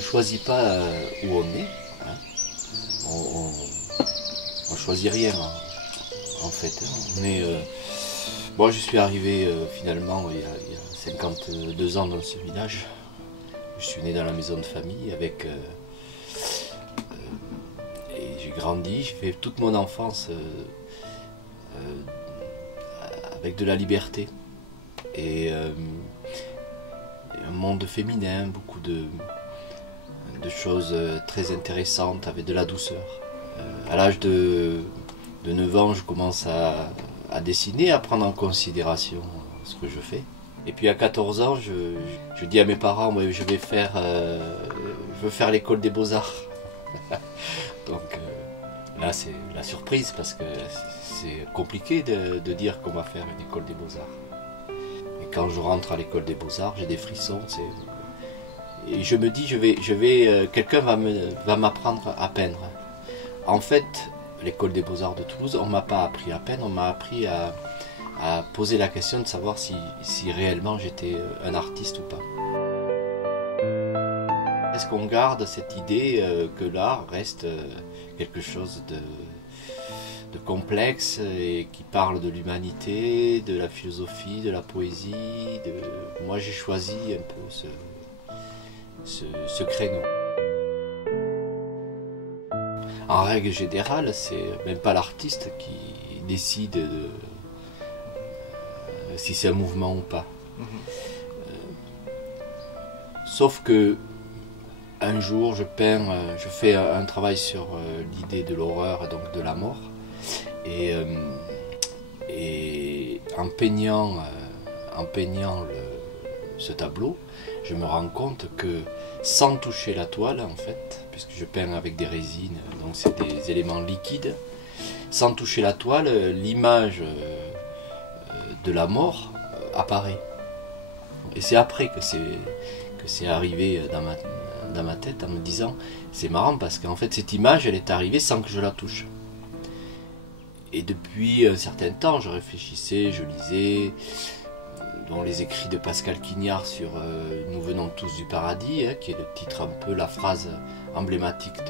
choisit pas où on est. Hein. On choisit rien en fait. On est, bon, je suis arrivé finalement il y a 52 ans dans ce village. Je suis né dans la maison de famille avec et j'ai grandi, j'ai fait toute mon enfance avec de la liberté et un monde féminin, beaucoup de choses très intéressantes avec de la douceur. À l'âge de 9 ans, je commence à dessiner, à prendre en considération ce que je fais. Et puis à 14 ans, je dis à mes parents, je veux faire l'école des beaux-arts. Donc là, c'est la surprise parce que c'est compliqué de dire qu'on va faire une école des beaux-arts. Et quand je rentre à l'école des beaux-arts, j'ai des frissons. Et je me dis, quelqu'un va m'apprendre à peindre. En fait, l'école des beaux-arts de Toulouse, on ne m'a pas appris à peindre, on m'a appris à poser la question de savoir si réellement j'étais un artiste ou pas. Est-ce qu'on garde cette idée que l'art reste quelque chose de complexe et qui parle de l'humanité, de la philosophie, de la poésie. Moi j'ai choisi un peu ce créneau. En règle générale, c'est même pas l'artiste qui décide si c'est un mouvement ou pas. Sauf que un jour je fais un travail sur l'idée de l'horreur, donc de la mort, et en peignant ce tableau, je me rends compte que sans toucher la toile, en fait, puisque je peins avec des résines, donc c'est des éléments liquides, sans toucher la toile, l'image de la mort apparaît. Et c'est après que c'est arrivé dans ma tête en me disant, c'est marrant parce qu'en fait cette image elle est arrivée sans que je la touche. Et depuis un certain temps, je réfléchissais, je lisais, dont les écrits de Pascal Quignard sur Nous venons tous du paradis, hein, qui est le titre, un peu la phrase emblématique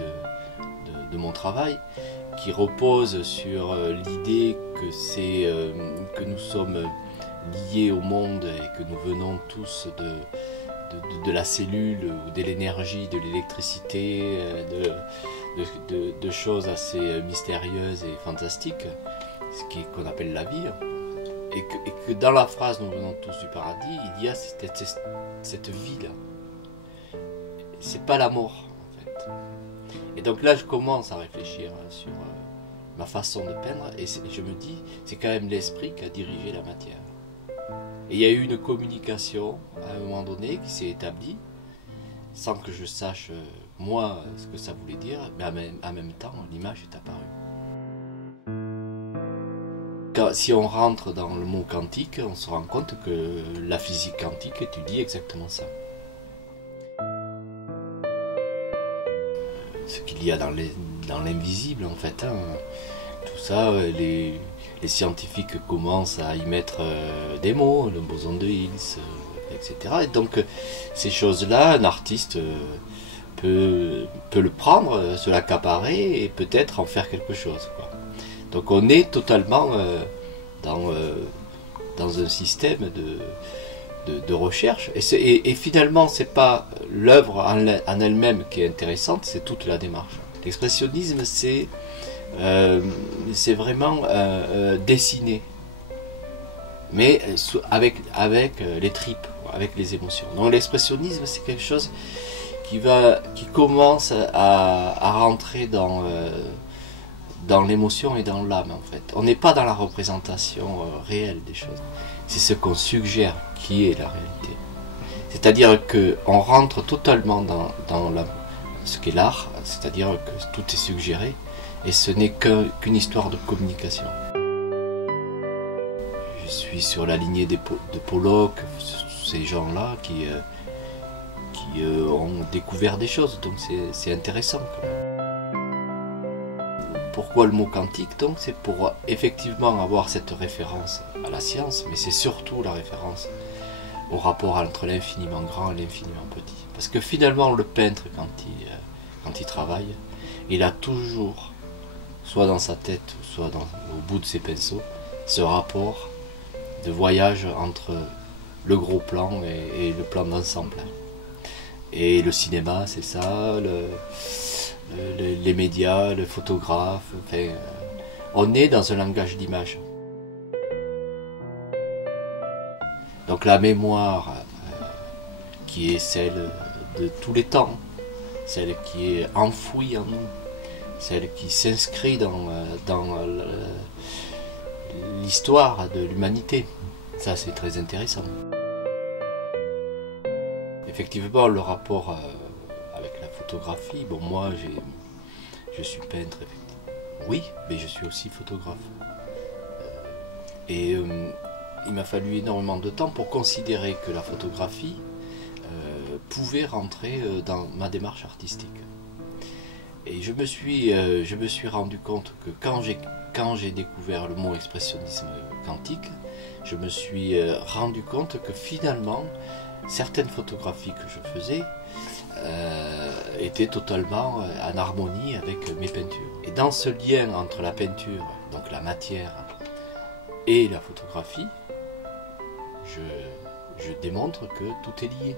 de mon travail, qui repose sur l'idée que nous sommes liés au monde et que nous venons tous de la cellule ou de l'énergie, de l'électricité, de choses assez mystérieuses et fantastiques, ce qu'on appelle la vie. Et que dans la phrase « Nous venons tous du paradis », il y a cette vie-là. C'est pas la mort, en fait. Et donc là, je commence à réfléchir sur ma façon de peindre, et je me dis, c'est quand même l'esprit qui a dirigé la matière. Et il y a eu une communication, à un moment donné, qui s'est établie, sans que je sache, moi, ce que ça voulait dire, mais en même temps, l'image est apparue. Si on rentre dans le mot quantique, on se rend compte que la physique quantique étudie exactement ça. Ce qu'il y a dans l'invisible, en fait. Hein. Tout ça, les scientifiques commencent à y mettre des mots, le boson de Higgs, etc. Et donc, ces choses-là, un artiste peut le prendre, se l'accaparer et peut-être en faire quelque chose, quoi. Donc on est totalement dans un système de recherche. Et finalement, ce n'est pas l'œuvre en elle-même qui est intéressante, c'est toute la démarche. L'expressionnisme, c'est vraiment dessiner, mais avec les tripes, avec les émotions. Donc l'expressionnisme, c'est quelque chose qui commence à rentrer dans l'émotion et dans l'âme, en fait. On n'est pas dans la représentation réelle des choses. C'est ce qu'on suggère qui est la réalité. C'est-à-dire qu'on rentre totalement dans ce qu'est l'art, c'est-à-dire que tout est suggéré, et ce n'est qu'une histoire de communication. Je suis sur la lignée de Pollock, ces gens-là qui ont découvert des choses, donc c'est intéressant quand même. Pourquoi le mot quantique? Donc c'est pour effectivement avoir cette référence à la science, mais c'est surtout la référence au rapport entre l'infiniment grand et l'infiniment petit. Parce que finalement, le peintre, quand il travaille, il a toujours, soit dans sa tête, soit au bout de ses pinceaux, ce rapport de voyage entre le gros plan et le plan d'ensemble. Et le cinéma, c'est ça, les médias, le photographe, enfin, on est dans un langage d'image. Donc la mémoire qui est celle de tous les temps, celle qui est enfouie en nous, celle qui s'inscrit dans l'histoire de l'humanité. Ça, c'est très intéressant. Effectivement, le rapport avec la photographie, bon, moi, je suis peintre, effectivement. Oui, mais je suis aussi photographe. Et il m'a fallu énormément de temps pour considérer que la photographie pouvait rentrer dans ma démarche artistique. Et je me suis rendu compte que quand j'ai découvert le mot expressionnisme quantique, je me suis rendu compte que finalement, certaines photographies que je faisais étaient totalement en harmonie avec mes peintures. Et dans ce lien entre la peinture, donc la matière, et la photographie, je démontre que tout est lié.